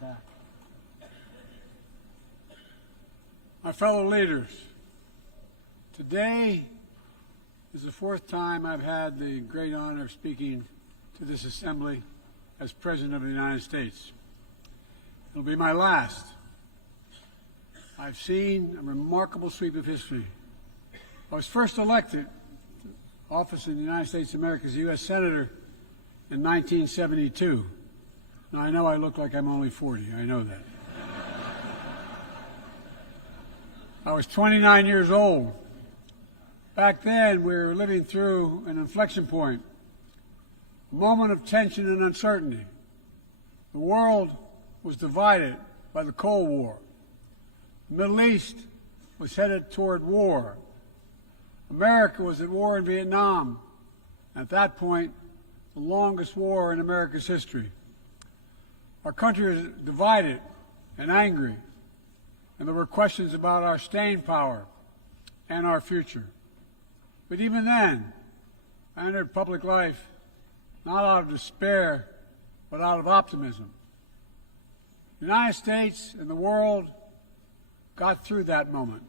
back. My fellow leaders, today is the fourth time I've had the great honor of speaking to this assembly as President of the United States. It'll be my last. I've seen a remarkable sweep of history. I was first elected to office in the United States of America as a U.S. Senator in 1972. Now, I know I look like I'm only 40. I know that. I was 29 years old. Back then, we were living through an inflection point, a moment of tension and uncertainty. The world was divided by the Cold War. The Middle East was headed toward war. America was at war in Vietnam. At that point, the longest war in America's history. Our country was divided and angry, and there were questions about our staying power and our future. But even then, I entered public life not out of despair, but out of optimism. The United States and the world got through that moment.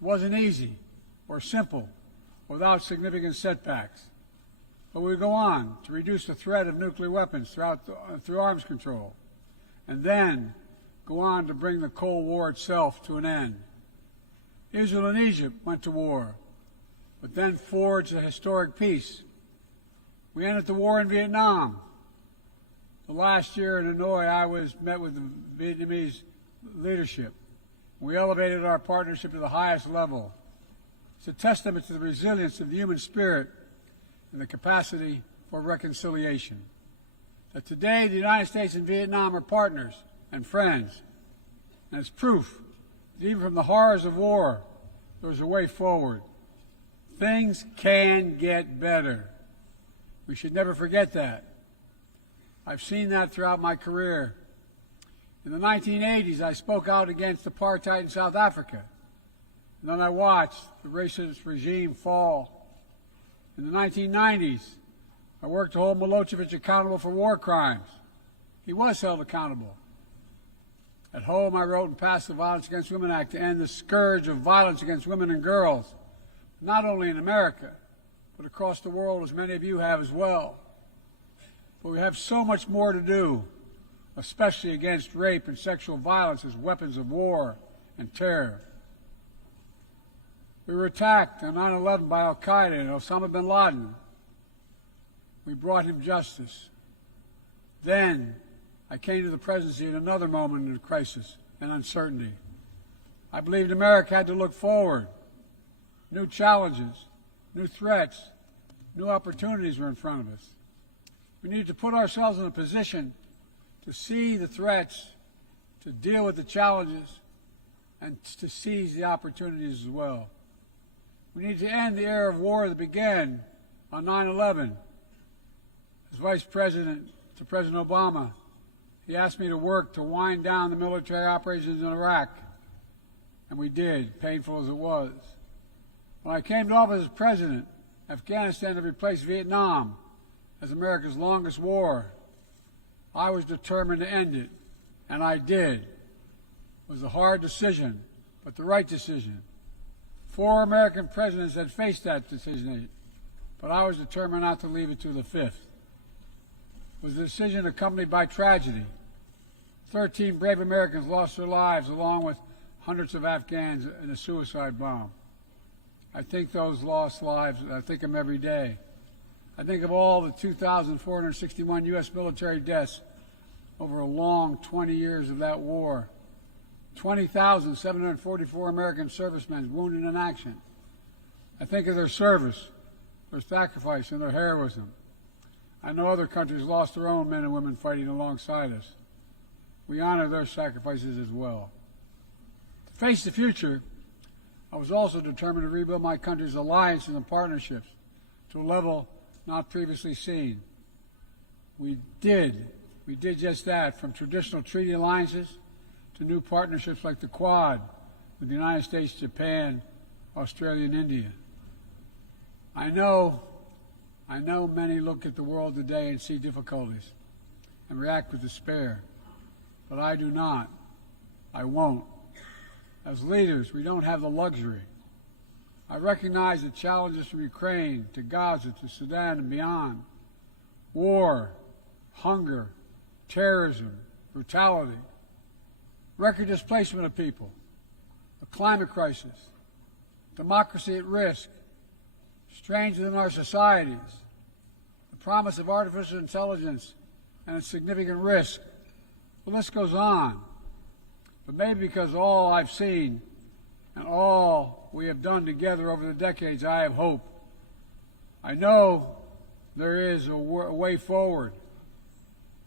It wasn't easy or simple without significant setbacks. But we go on to reduce the threat of nuclear weapons through arms control, and then go on to bring the Cold War itself to an end. Israel and Egypt went to war, but then forged a historic peace. We ended the war in Vietnam. The last year in Hanoi, I met with the Vietnamese leadership. We elevated our partnership to the highest level. It's a testament to the resilience of the human spirit and the capacity for reconciliation. That today the United States and Vietnam are partners and friends. And it's proof that even from the horrors of war, there's a way forward. Things can get better. We should never forget that. I've seen that throughout my career. In the 1980s, I spoke out against apartheid in South Africa. And then I watched the racist regime fall. In the 1990s, I worked to hold Milosevic accountable for war crimes. He was held accountable. At home, I wrote and passed the Violence Against Women Act to end the scourge of violence against women and girls, not only in America, but across the world, as many of you have as well. But we have so much more to do, especially against rape and sexual violence as weapons of war and terror. We were attacked on 9/11 by al-Qaeda and Osama bin Laden. We brought him justice. Then I came to the presidency at another moment of crisis and uncertainty. I believed America had to look forward. New challenges, new threats, new opportunities were in front of us. We needed to put ourselves in a position to see the threats, to deal with the challenges, and to seize the opportunities as well. We need to end the era of war that began on 9/11. As Vice President to President Obama, he asked me to work to wind down the military operations in Iraq, and we did, painful as it was. When I came to office as President, Afghanistan had replaced Vietnam as America's longest war. I was determined to end it, and I did. It was a hard decision, but the right decision. 4 American presidents had faced that decision, but I was determined not to leave it to the 5th. It was a decision accompanied by tragedy. 13 brave Americans lost their lives, along with hundreds of Afghans in a suicide bomb. I think those lost lives, I think of them every day. I think of all the 2,461 U.S. military deaths over a long 20 years of that war. 20,744 American servicemen wounded in action. I think of their service, their sacrifice, and their heroism. I know other countries lost their own men and women fighting alongside us. We honor their sacrifices as well. To face the future, I was also determined to rebuild my country's alliances and partnerships to a level not previously seen. We did just that, from traditional treaty alliances to new partnerships like the Quad with the United States, Japan, Australia, and India. I know many look at the world today and see difficulties and react with despair. but I do not. I won't. As leaders, we don't have the luxury. I recognize the challenges from Ukraine to Gaza to Sudan and beyond. War, hunger, terrorism, brutality, record displacement of people, a climate crisis, democracy at risk, strains within our societies, the promise of artificial intelligence and its significant risk. The list goes on. But maybe because all I've seen and all we have done together over the decades, I have hope. I know there is a way forward.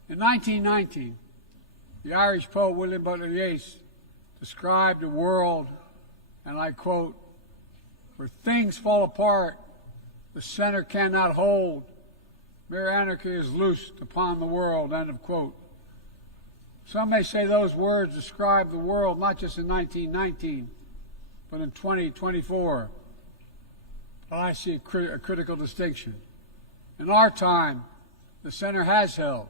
In 1919, the Irish poet William Butler Yeats described a world, and I quote, "where things fall apart, the center cannot hold, mere anarchy is loosed upon the world," end of quote. Some may say those words describe the world not just in 1919, but in 2024. But I see a critical distinction. In our time, the center has held.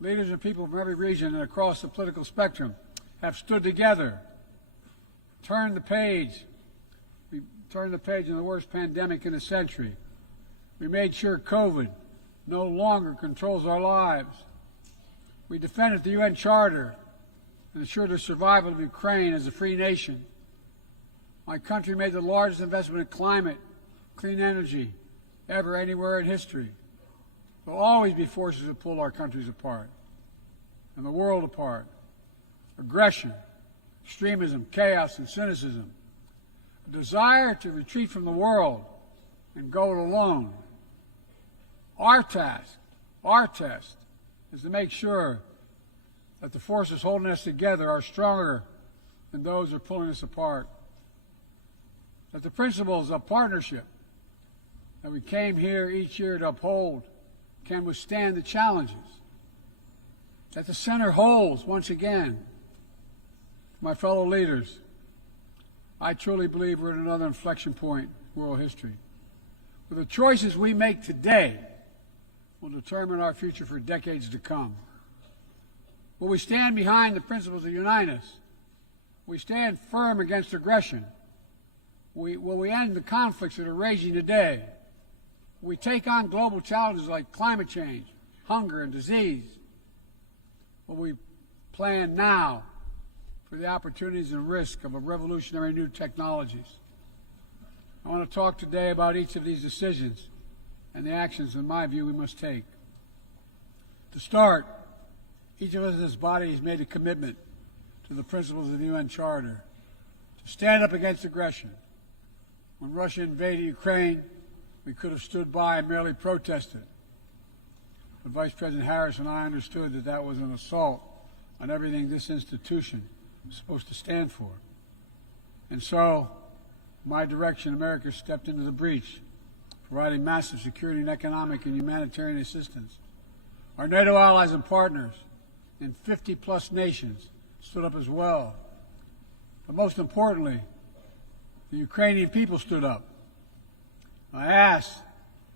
Leaders and people from every region and across the political spectrum have stood together, turned the page. We turned the page in the worst pandemic in a century. We made sure COVID no longer controls our lives. We defended the UN Charter and ensured the survival of Ukraine as a free nation. My country made the largest investment in climate, clean energy, ever anywhere in history. There will always be forces that pull our countries apart and the world apart. Aggression, extremism, chaos, and cynicism. A desire to retreat from the world and go it alone. Our test, is to make sure that the forces holding us together are stronger than those that are pulling us apart. That the principles of partnership that we came here each year to uphold can withstand the challenges. That the center holds once again. My fellow leaders, I truly believe we're at another inflection point in world history. With the choices we make today will determine our future for decades to come. Will we stand behind the principles that unite us? Will we stand firm against aggression? Will we end the conflicts that are raging today? Will we take on global challenges like climate change, hunger, and disease? Will we plan now for the opportunities and risk of a revolutionary new technologies? I want to talk today about each of these decisions and the actions, in my view, we must take. To start, each of us in this body has made a commitment to the principles of the UN Charter to stand up against aggression. When Russia invaded Ukraine, we could have stood by and merely protested. But Vice President Harris and I understood that that was an assault on everything this institution is supposed to stand for. And so, my direction, America stepped into the breach, providing massive security and economic and humanitarian assistance. Our NATO allies and partners in 50-plus nations stood up as well. But most importantly, the Ukrainian people stood up. I asked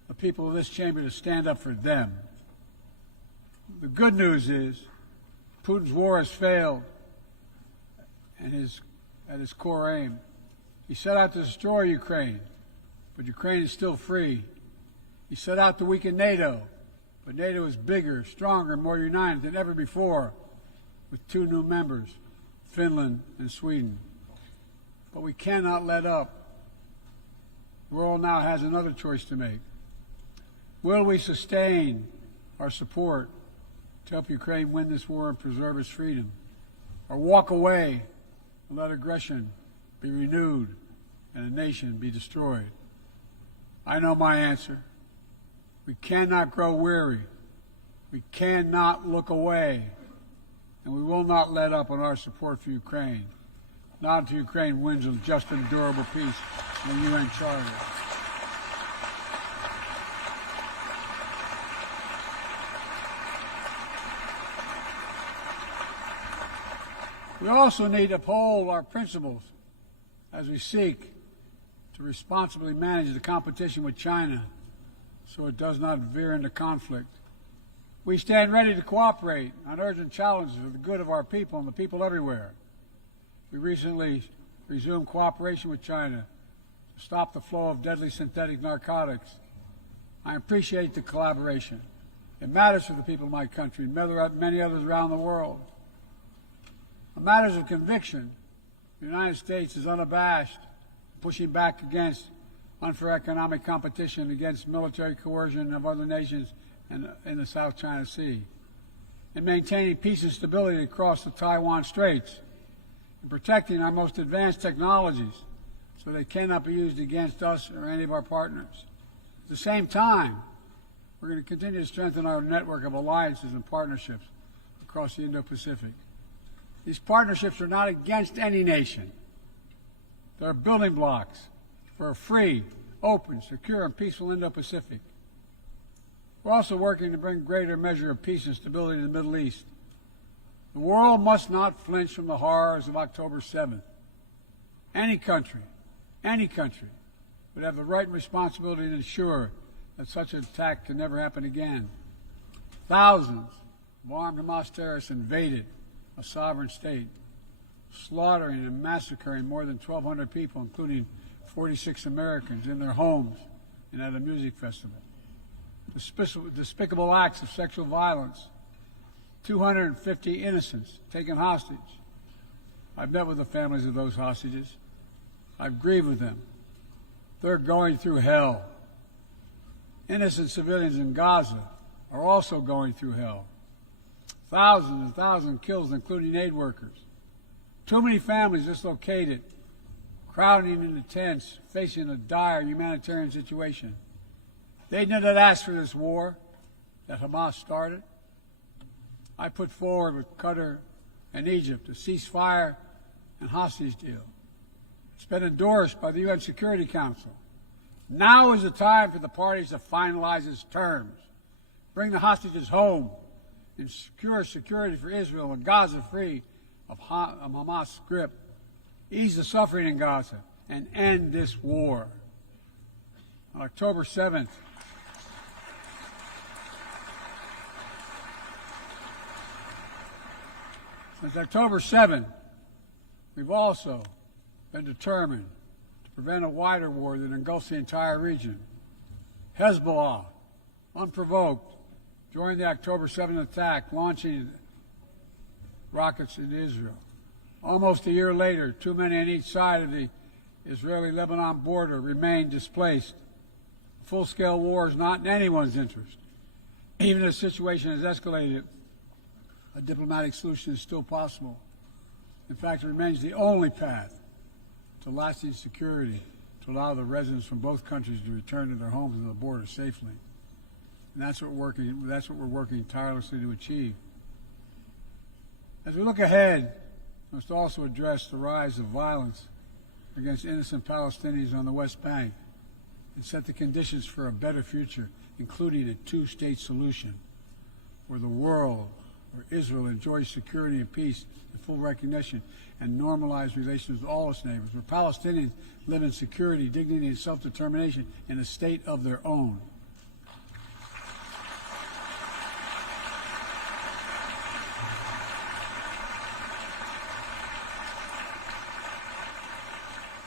the people of this chamber to stand up for them. The good news is Putin's war has failed and at his core aim. He set out to destroy Ukraine, but Ukraine is still free. He set out to weaken NATO, but NATO is bigger, stronger, and more united than ever before, with 2 new members, Finland and Sweden. But we cannot let up. The world now has another choice to make. Will we sustain our support to help Ukraine win this war and preserve its freedom, or walk away and let aggression be renewed and a nation be destroyed? I know my answer. We cannot grow weary. We cannot look away. And we will not let up on our support for Ukraine, not until Ukraine wins a just and durable peace in the UN Charter. We also need to uphold our principles as we seek to responsibly manage the competition with China so it does not veer into conflict. We stand ready to cooperate on urgent challenges for the good of our people and the people everywhere. We recently resumed cooperation with China to stop the flow of deadly synthetic narcotics. I appreciate the collaboration. It matters for the people of my country and many others around the world. On matters of conviction, the United States is unabashed, pushing back against unfair economic competition, against military coercion of other nations in the South China Sea, in maintaining peace and stability across the Taiwan Straits, in protecting our most advanced technologies so they cannot be used against us or any of our partners. At the same time, we're going to continue to strengthen our network of alliances and partnerships across the Indo-Pacific. These partnerships are not against any nation. They're building blocks for a free, open, secure, and peaceful Indo-Pacific. We're also working to bring greater measure of peace and stability to the Middle East. The world must not flinch from the horrors of October 7th. Any country would have the right and responsibility to ensure that such an attack can never happen again. Thousands of armed Hamas terrorists invaded a sovereign state, slaughtering and massacring more than 1,200 people, including 46 Americans, in their homes and at a music festival. Despicable acts of sexual violence, 250 innocents taken hostage. I've met with the families of those hostages. I've grieved with them. They're going through hell. Innocent civilians in Gaza are also going through hell. Thousands and thousands killed, including aid workers. Too many families dislocated, crowding into tents, facing a dire humanitarian situation. They did not ask for this war that Hamas started. I put forward with Qatar and Egypt a ceasefire and hostage deal. It's been endorsed by the UN Security Council. Now is the time for the parties to finalize its terms, bring the hostages home, and secure security for Israel and Gaza free of Hamas' grip, ease the suffering in Gaza, and end this war. On October 7th, since October 7th, we've also been determined to prevent a wider war that engulfs the entire region. Hezbollah, unprovoked, joined the October 7th attack, launching rockets into Israel. Almost a year later, too many on each side of the Israeli-Lebanon border remain displaced. A full-scale war is not in anyone's interest. Even if the situation has escalated, a diplomatic solution is still possible. In fact, it remains the only path to lasting security to allow the residents from both countries to return to their homes and the border safely. And that's what we're working tirelessly to achieve. As we look ahead, we must also address the rise of violence against innocent Palestinians on the West Bank and set the conditions for a better future, including a two-state solution where the world, where Israel enjoys security and peace and full recognition and normalized relations with all its neighbors, where Palestinians live in security, dignity, and self-determination in a state of their own.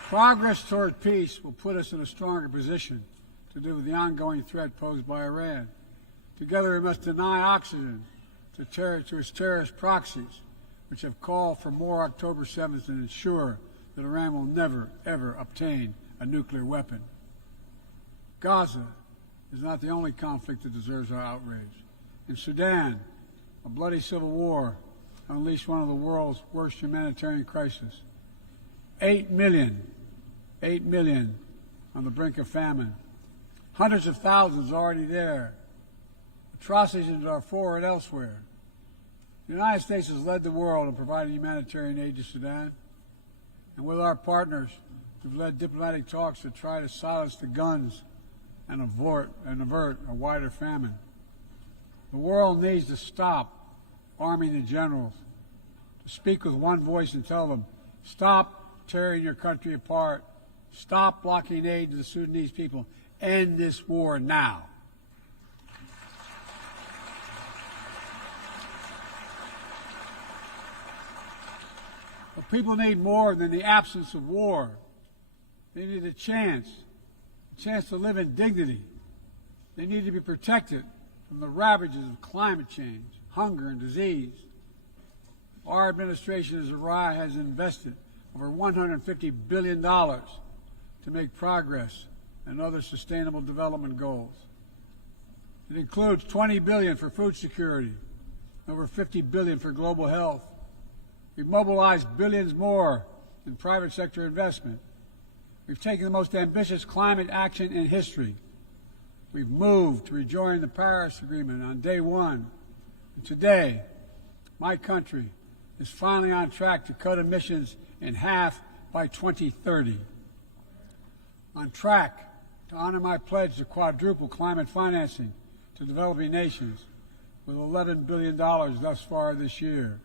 Progress toward peace will put us in a stronger position to deal with the ongoing threat posed by Iran. Together we must deny oxygen to its terrorist proxies, which have called for more October 7th and ensure that Iran will never, ever obtain a nuclear weapon. Gaza is not the only conflict that deserves our outrage. In Sudan, a bloody civil war unleashed one of the world's worst humanitarian crises. 8 million on the brink of famine. Hundreds of thousands already there. Atrocities in Darfur and elsewhere. The United States has led the world in providing humanitarian aid to Sudan. And with our partners, we've led diplomatic talks to try to silence the guns and avert a wider famine. The world needs to stop arming the generals, to speak with one voice and tell them, stop tearing your country apart, stop blocking aid to the Sudanese people, end this war now. People need more than the absence of war. They need a chance to live in dignity. They need to be protected from the ravages of climate change, hunger, and disease. Our administration has invested over $150 billion to make progress in other sustainable development goals. It includes $20 billion for food security, over $50 billion for global health. We've mobilized billions more in private sector investment. We've taken the most ambitious climate action in history. We've moved to rejoin the Paris Agreement on day one. And today, my country is finally on track to cut emissions in half by 2030. On track to honor my pledge to quadruple climate financing to developing nations with $11 billion thus far this year.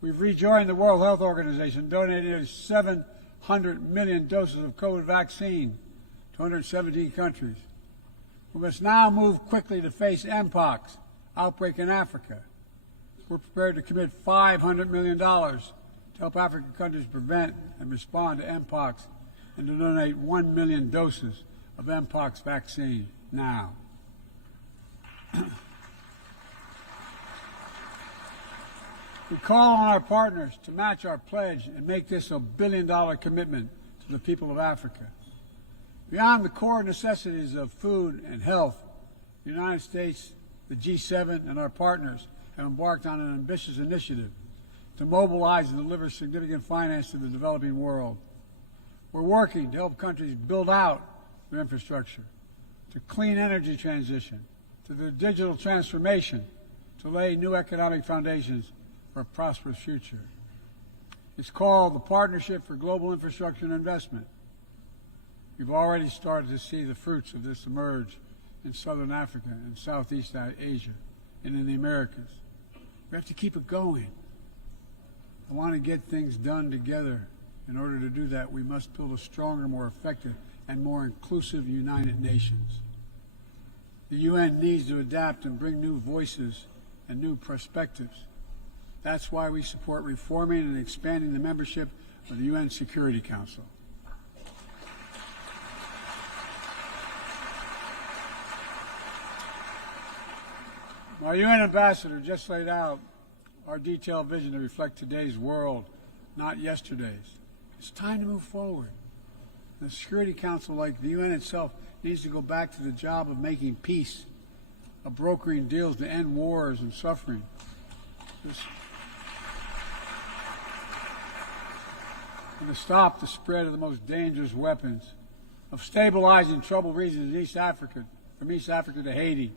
We've rejoined the World Health Organization, donating nearly 700 million doses of COVID vaccine to 117 countries. We must now move quickly to face Mpox outbreak in Africa. We're prepared to commit $500 million to help African countries prevent and respond to Mpox and to donate 1 million doses of Mpox vaccine now. We call on our partners to match our pledge and make this a billion-dollar commitment to the people of Africa. Beyond the core necessities of food and health, the United States, the G7, and our partners have embarked on an ambitious initiative to mobilize and deliver significant finance to the developing world. We're working to help countries build out their infrastructure, to clean energy transition, to the digital transformation, to lay new economic foundations for a prosperous future. It's called the Partnership for Global Infrastructure and Investment. We've already started to see the fruits of this emerge in Southern Africa and Southeast Asia and in the Americas. We have to keep it going. I want to get things done together. In order to do that, we must build a stronger, more effective, and more inclusive United Nations. The UN needs to adapt and bring new voices and new perspectives. That's why we support reforming and expanding the membership of the UN Security Council. My UN ambassador just laid out our detailed vision to reflect today's world, not yesterday's. It's time to move forward. The Security Council, like the UN itself, needs to go back to the job of making peace, of brokering deals to end wars and suffering. And to stop the spread of the most dangerous weapons, of stabilizing troubled regions in East Africa, from East Africa to Haiti,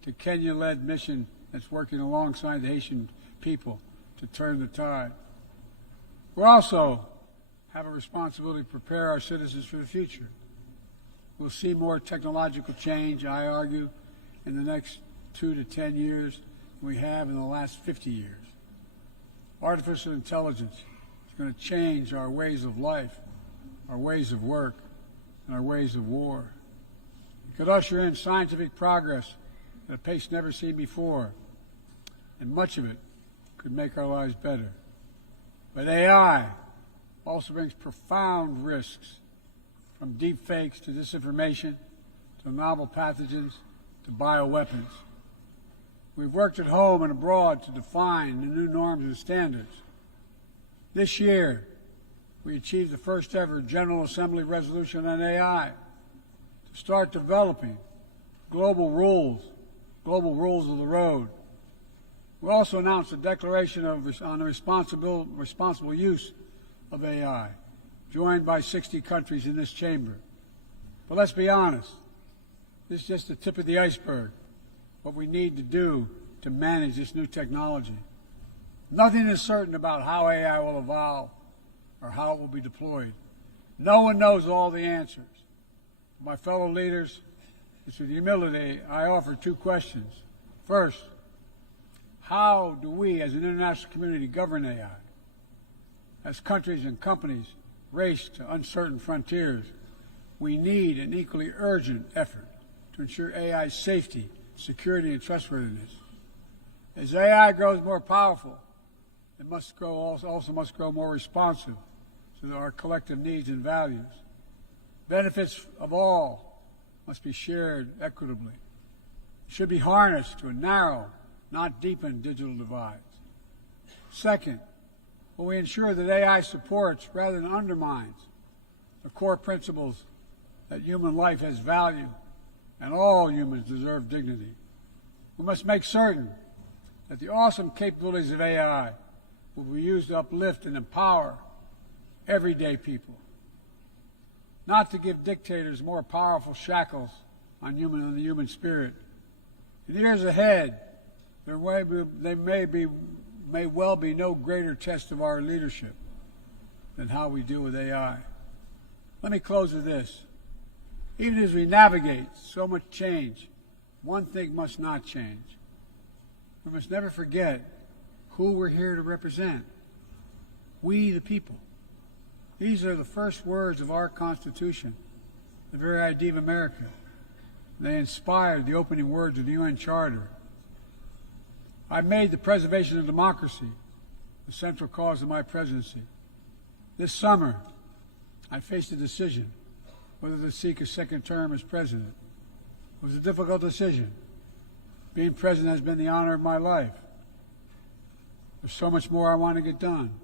to Kenya-led mission that's working alongside the Haitian people to turn the tide. We also have a responsibility to prepare our citizens for the future. We'll see more technological change, I argue, in the next 2 to 10 years than we have in the last 50 years. Artificial intelligence is going to change our ways of life, our ways of work, and our ways of war. It could usher in scientific progress at a pace never seen before, and much of it could make our lives better. But AI also brings profound risks, from deep fakes to disinformation, to novel pathogens, to bioweapons. We've worked at home and abroad to define the new norms and standards. This year, we achieved the first ever General Assembly resolution on AI to start developing global rules of the road. We also announced a declaration on the responsible use of AI, joined by 60 countries in this chamber. But let's be honest, this is just the tip of the iceberg, what we need to do to manage this new technology. Nothing is certain about how AI will evolve or how it will be deployed. No one knows all the answers. My fellow leaders, it's with humility I offer 2 questions. First, how do we as an international community govern AI? As countries and companies race to uncertain frontiers, we need an equally urgent effort to ensure AI's safety, security, and trustworthiness. As AI grows more powerful, It also must grow more responsive to our collective needs and values. Benefits of all must be shared equitably. It should be harnessed to narrow, not deepen, digital divides. Second, will we ensure that AI supports rather than undermines the core principles that human life has value and all humans deserve dignity? We must make certain that the awesome capabilities of AI will be used to uplift and empower everyday people, not to give dictators more powerful shackles on the human spirit. In the years ahead, there may well be no greater test of our leadership than how we deal with AI. Let me close with this. Even as we navigate so much change, one thing must not change. We must never forget who we're here to represent. We, the people. These are the first words of our Constitution, the very idea of America. They inspired the opening words of the UN Charter. I made the preservation of democracy the central cause of my presidency. This summer, I faced a decision whether to seek a second term as president. It was a difficult decision. Being president has been the honor of my life. There's so much more I want to get done.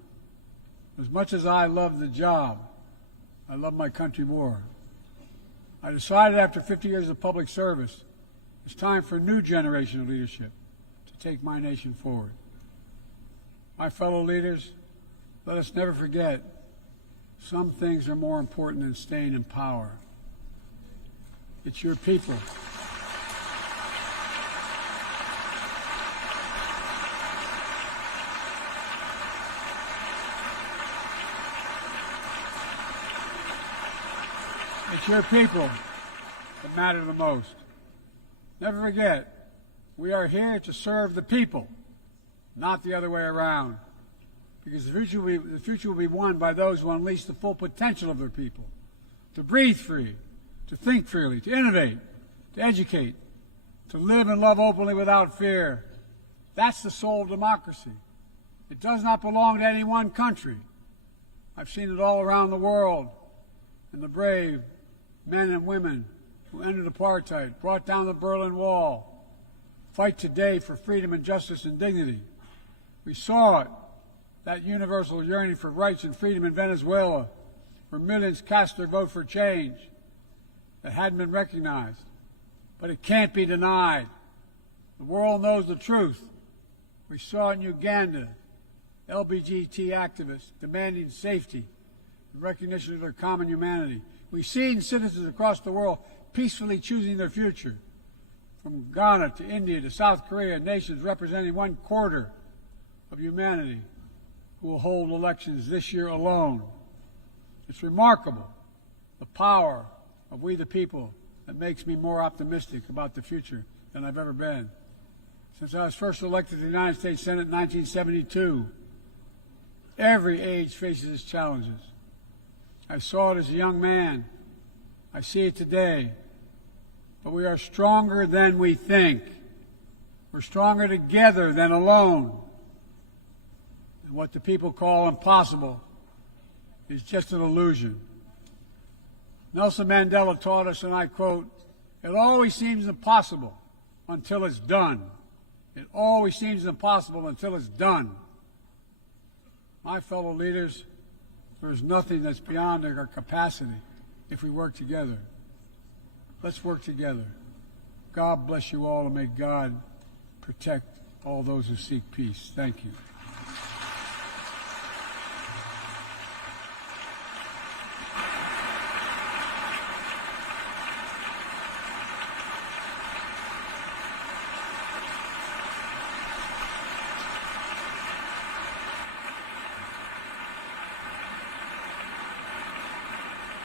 As much as I love the job, I love my country more. I decided after 50 years of public service, it's time for a new generation of leadership to take my nation forward. My fellow leaders, let us never forget, some things are more important than staying in power. It's your people. It's your people that matter the most. Never forget, we are here to serve the people, not the other way around. Because the future will be won by those who unleash the full potential of their people, to breathe free, to think freely, to innovate, to educate, to live and love openly without fear. That's the soul of democracy. It does not belong to any one country. I've seen it all around the world, in the brave men and women who ended apartheid, brought down the Berlin Wall, fight today for freedom and justice and dignity. We saw it, that universal yearning for rights and freedom in Venezuela, where millions cast their vote for change that hadn't been recognized. But it can't be denied. The world knows the truth. We saw in Uganda, LGBT activists demanding safety and recognition of their common humanity. We've seen citizens across the world peacefully choosing their future. From Ghana to India to South Korea, nations representing 1/4 of humanity who will hold elections this year alone. It's remarkable, the power of we the people, that makes me more optimistic about the future than I've ever been. Since I was first elected to the United States Senate in 1972, every age faces its challenges. I saw it as a young man. I see it today. But we are stronger than we think. We're stronger together than alone. And what the people call impossible is just an illusion. Nelson Mandela taught us, and I quote, "It always seems impossible until it's done. It always seems impossible until it's done." My fellow leaders, there is nothing that's beyond our capacity if we work together. Let's work together. God bless you all, and may God protect all those who seek peace. Thank you.